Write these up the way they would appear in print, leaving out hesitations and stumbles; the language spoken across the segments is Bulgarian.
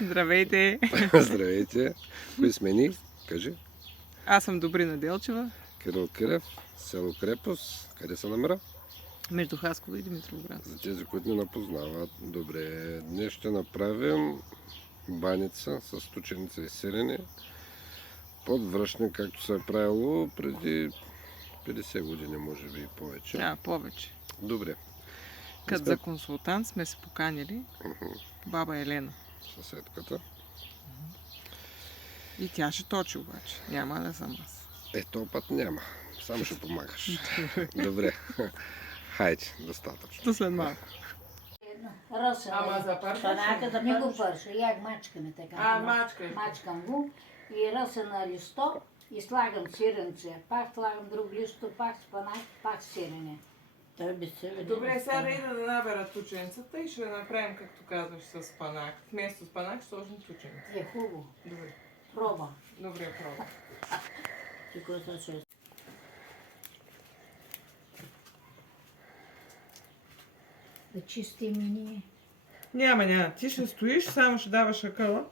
Здравейте! Здравейте! Кои сме ни? Кажи. Аз съм Добрина Делчева. Кирил Кирев, село Крепост. Къде се намира? Между Хасково и Димитровград. За тези, които не напознават. Добре, днес ще направим баница с стученица и сирене. Под връшник, както се е правило преди 50 години, може би и повече. Повече. Добре. Като за консултант сме се поканили баба Елена. Съседката. И тя ще точи обаче. Няма да съм аз. Този път няма. Само ще помагаш. Добре. Хайде, достатъчно. До след малко. Ама за първа Не го върша, як мачкаме така. мачкай. Мачкам го и ръса на листо и слагам сиренце. Пак слагам друг листо, пак спанак, пак сирене. Той без сирене. Добре, сега да ида да набера тученцата и ще направим, както казваш, с панак. Вместо с панак ще сложим тученца. Е хубаво. Добре. Проба. Добре, пробва. Ти кой са шест? Да чистим и ние. Няма. Ти ще стоиш, само ще даваш акъла,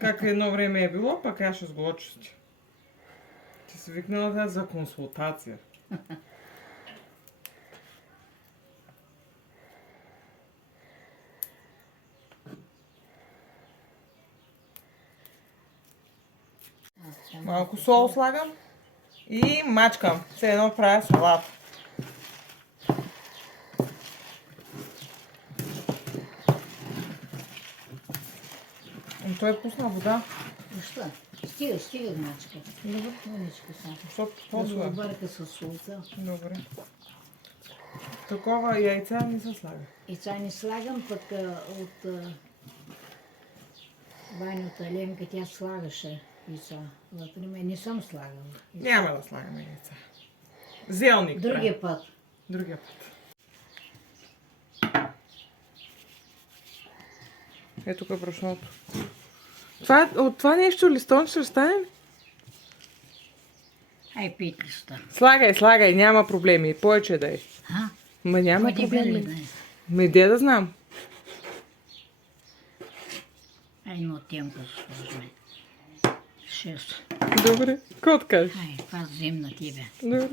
как едно време е било, пък аз ще с го чисти. Ти си викнала тя за консултация. Малко сол слагам и мачкам. Все едно правя салат. Той пусна вода, Защо? Стига мачка. Мъничко само. защото Да се по-зле. обърка с солта. Добре. Такова яйца не се слага. Яйца не слагам, пък от Ванята Ленка тя слагаше яйца. Вътре не съм слагала. Няма да слагаме яйца. Зелник. Другия път. Другия път. Ето тук е брашното. От това нещо листон ще стане ли? Ай, петлиста. Слагай, няма проблеми. Повече да е. А? Ма няма Ходи бели да проблеми. е. Де да знам. Ай, но темко сложим. 6. Добре. Какво откажеш? Ай, това взем на тебе. Добре.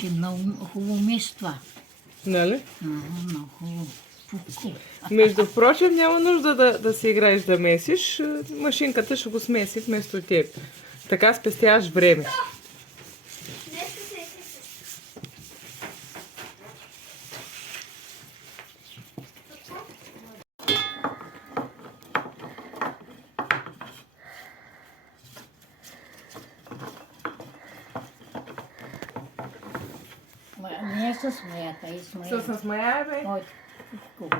Че много хубаво место. Нали? Много хубаво. Пухко. Между прочим, няма нужда да си играеш да месиш. Машинката ще го смеси вместо теб. Така спестяваш време. Не е с моята, и с моята. С мая, бе. Ой, пухко.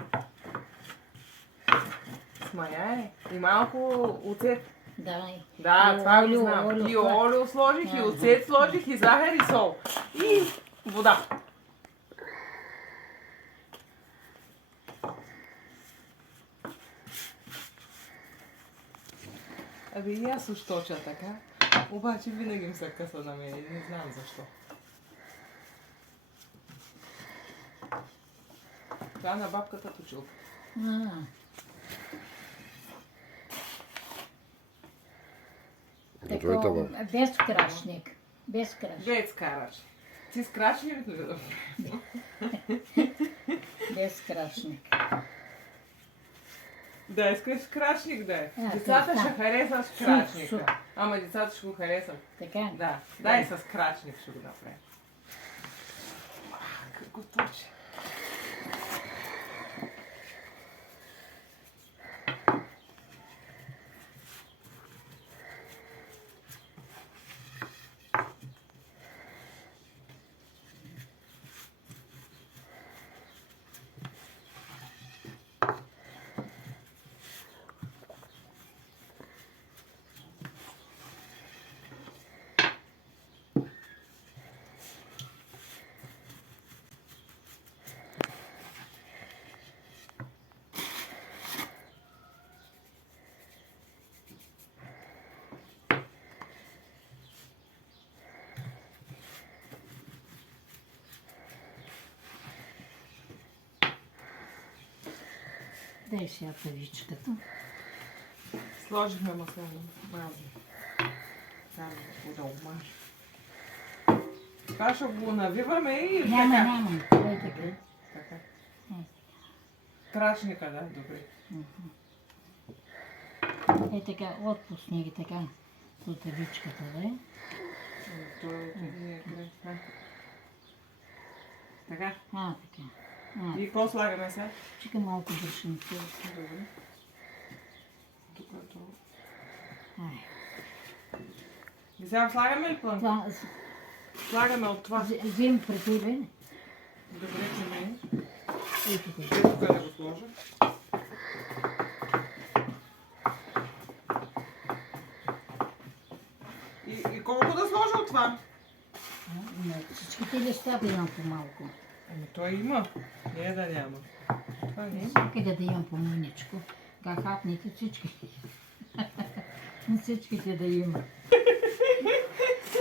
С мая е. И малко оцет. Давай. Да, И това го олио, знам. олио, И това. олио сложих, и Ага. оцет сложих, и захар, и сол. И вода. Абе и аз ощоча така. Обаче винаги ми се къса на мен. Не знам защо. Това на бабката точилка. А, Ето е това. без крашник. Без крашник. Без караш. Ти скрач ли? Без крашник. Да, искаш скрачник да е. А, Децата да. ще харесат Суп. скрачника. Ама децата ще го харесат. Така? Да, дай с крачник ще го направим. Как го точи. Дай сега тавичката. Сложихме маслено мази. Само да обмажа. Това ще го навиваме и Няма, така. няма. Дай така. Така. Крачника, да, добре. Е така, отпусни ги така. До тавичката, да е. Той е край. Така. Така. И какво слагаме сега? Чека малко брашенце. Добре. Тук е това. Ай. И сега слагаме ли плънка? Това, Слагаме от това. взем при тебе. Добре, че мен. И тук. Ще тук да го сложа. И колко да сложа от това? На всичките листа да имам по-малко. Ами той има. Не е да няма. Това не е. Къде да имам по-мъничко. Кахатните всички. Всичките да има.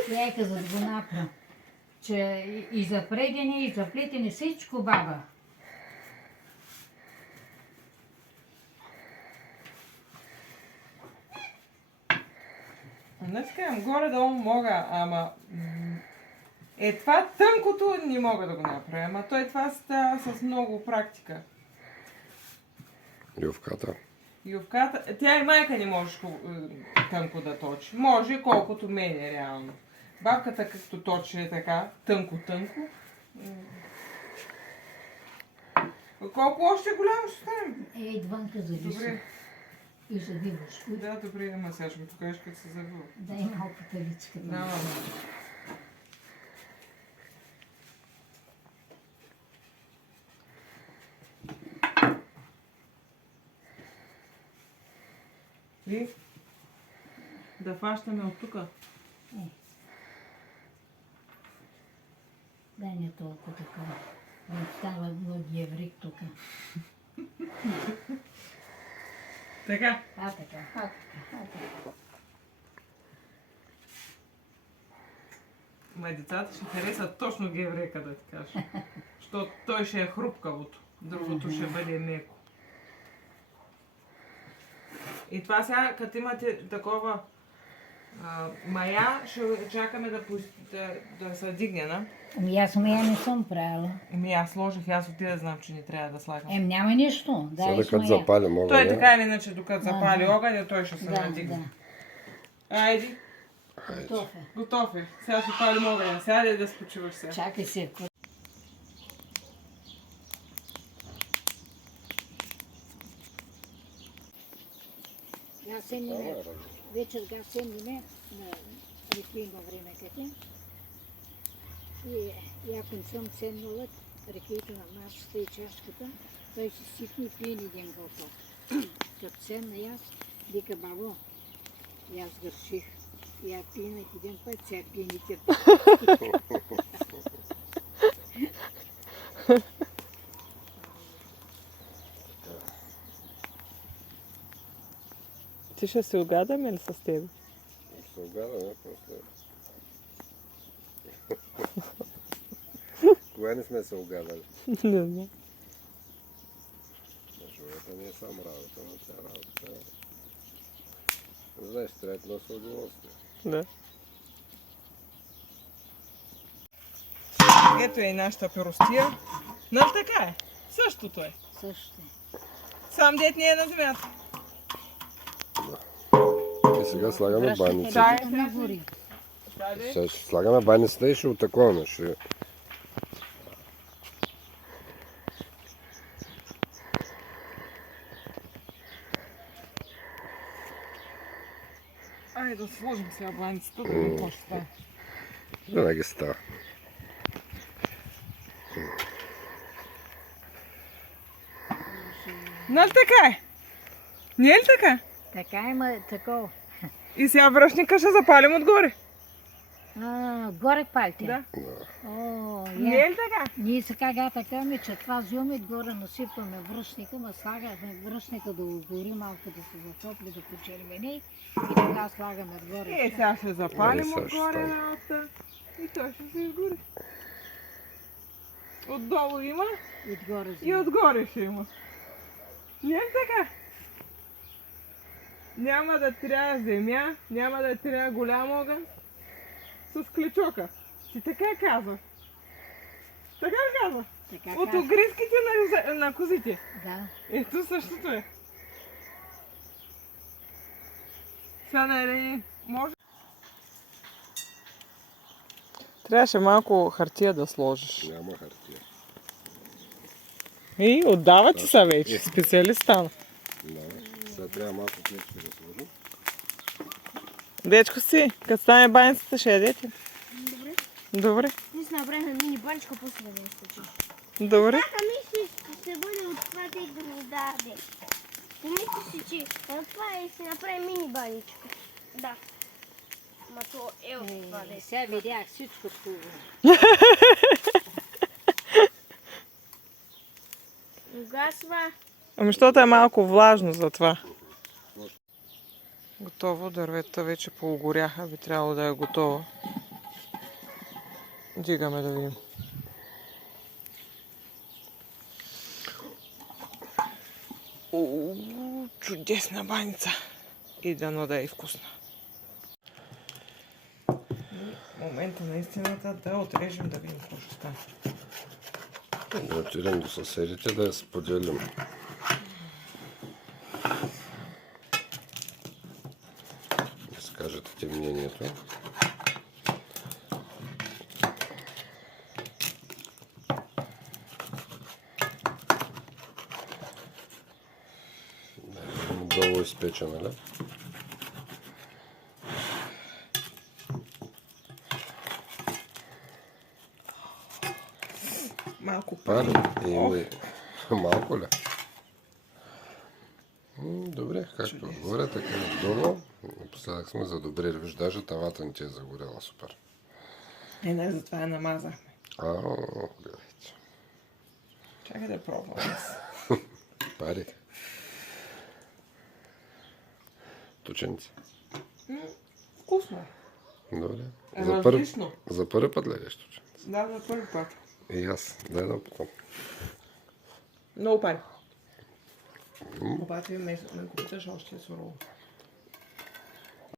Я за да го направя. Че и за предени, и за плетени, всичко баба. Не скажем, горе-долу мога, ама... това тънкото не мога да го направя, ама той това става с много практика. Ювката. Ювката, тя и майка не може тънко да точи. Може колкото мене реално. Бабката както точи е така, тънко-тънко. Колко още голямо ще станем? Дванка зависи. Добре. И завиваш. Да, добре, ама сега ще ми покажеш как се завива. Дай малко тавичката. Да, мама. И да фащаме от тука. Дай не толкова такова. Не става много еврик тук. Така. Така. Ма децата ще харесат точно геврека, да ти кажа. Защото той ще е хрупкавото, другото ще бъде меко. И това сега, като имате такова мая, ще чакаме да се дигне, на? Ами аз мая не съм правила. Еми аз сложих, аз отида знам, че не трябва да слагам. Няма нищо. Сега Дай като мая. запали мога, Той не? така или иначе, докато запали огъня, той ще се надигне. Да. Айди, Готов е. готов е. Сега ще палим огъня. Сядай да спочиваш сега. Чакай се. Гасениме, вечер гасениме на реквийно време като. И ако не съм седнала, реквийто на масата и чашката, той се сипни и пие един готов. Като седна аз, вика бабо, и аз гърших. И я пинах един път, сега пините. Ти ще се огадаме ли с теб? Ще се огадаме после. Кога не сме се огадали? Не знам. На човека не е само работа, но тя работа е. Знаеш, трябва да носи удоволствие. Да. Ето е и нашата перостия. Нали така е? Същото е. Също. Сам дет не е на земята. И сега слагаме баницата. Чай. На гори. Сега ще слагаме баницата и ще отаковаме. Ще... Айде да сложим сега баницата, да видим какво ще стане. Винаги става. Нали така е? Не е ли така? Така има такова. И сега връшника ще запалим отгоре. Горе палите. Да. О, Не е ли така? Ние сега така, че това взимаме горе, насипваме връшника, ма слагаме връшника да го гори малко, да се затопли, да почервени и тогава слагаме отгоре. Сега ще запалим сега ще отгоре стане. работа и той ще се изгори. Отдолу има И отгоре и отгоре ще има. Няма така. Няма да трябва земя, няма да трябва голям огън. С клечока. Ти така каза. Така ли каза? Така От каза. огризките на козите. Да. Ето същото е. Сега нали, може... Трябваше малко хартия да сложиш. Няма хартия. И отдава ти са вече. Специалист стана. Да. Сега трябва малко клечка да сложим. Дечко си, като стане баницата, ще ядете. Добре. Добре. Ние си направихме мини баничка, после да не изтече. Добре. Така мислиш, ще бъде от това, тъй да ми даде. Помисли си, че това е си направи мини баничка. Да. Ма то е от това да е. Сега видях всичко това. Угасва. Ами, защото е малко влажно за това. Готово, дърветата вече поогоряха, би трябвало да е готово. Дигаме да видим. Чудесна баница. И дано да е вкусна. В момента на истината да отрежем да видим какво ще стане. Да отидем до съседите да я споделим. Да скажете ти мнението. Долу изпечена, ли? Малко Пали? Малко ли? Добре, както отгоре, така и отдолу. Напоследък сме задобрили. Виж, даже тавата ни ти е загорела супер. Не, затова я намазахме. Гледайте. Чакай да пробвам. Пари. Точенци. Вкусно е. Добре. Различно. За първи път ли ядеш точенци? Да, за първи път. И аз. Дай да опитам. Много пари. Обаче ме го питаш още е сурово.